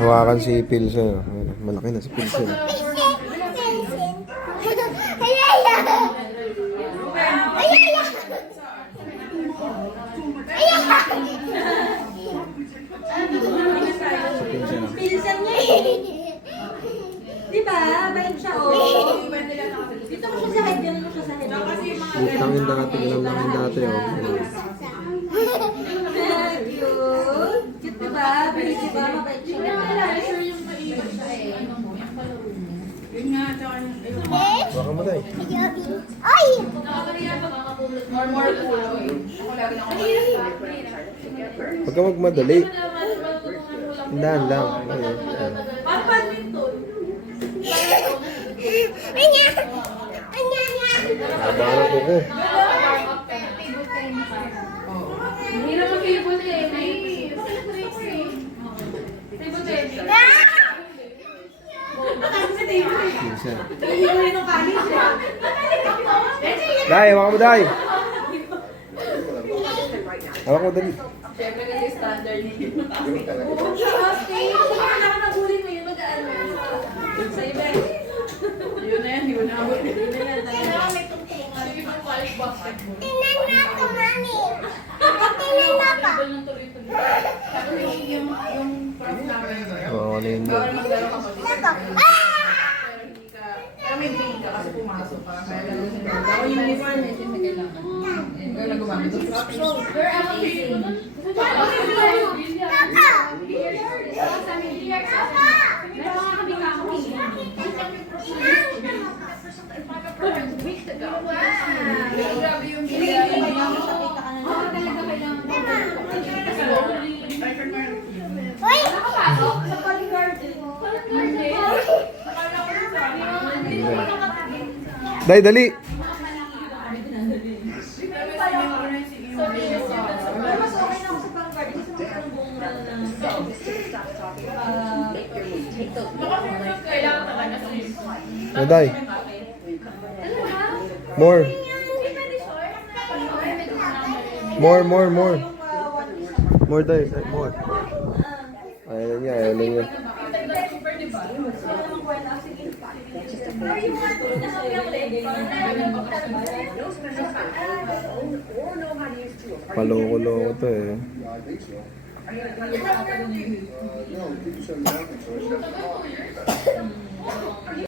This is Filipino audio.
Hawakan si Pilsen. Malaki na si Pilsen. Pilsen niya eh. Di ba? Bait siya oh. Dito mo siya sa head. Ganun mo siya sa head. Utangin dati. Ilang langin dati. Oh. Cute. Cute diba? Bait diba? Mabait siya. Baka mo tayo. Ay! Huwag ka magmadali. Hindahan lang. Anya! Anya! Nabangat ko ko. Hirap mag-table tennis. Table tennis. Pilsen. Hihingin ng kanin siya. Day, hawak mo Day. Hawak mo dali. Siyempre kasi standard niya. Wala ka nagulin mo yun. Mag-ano. Sa iba. Yun na yan, yun na. Tingnan na ito, mami. Tingnan na pa. Yung prof namin. Oo, ano yun Bawal doon? maglaro ka pag Ito. Ah! pero hindi ka, pero may break ka kasi pumasok ka. Kaya lang yung ako yung uniform eh, kasi kailangan. Ikaw na gumamit. Pero ano yung grabe yung Uy! Day, dali. Mas okay na ako sa pang-guard. Kasi magkaroon buong run ng kailangan talaga sa No, Day. More. More. More, Day. More. Ayaw niya. Paloko-loko to eh.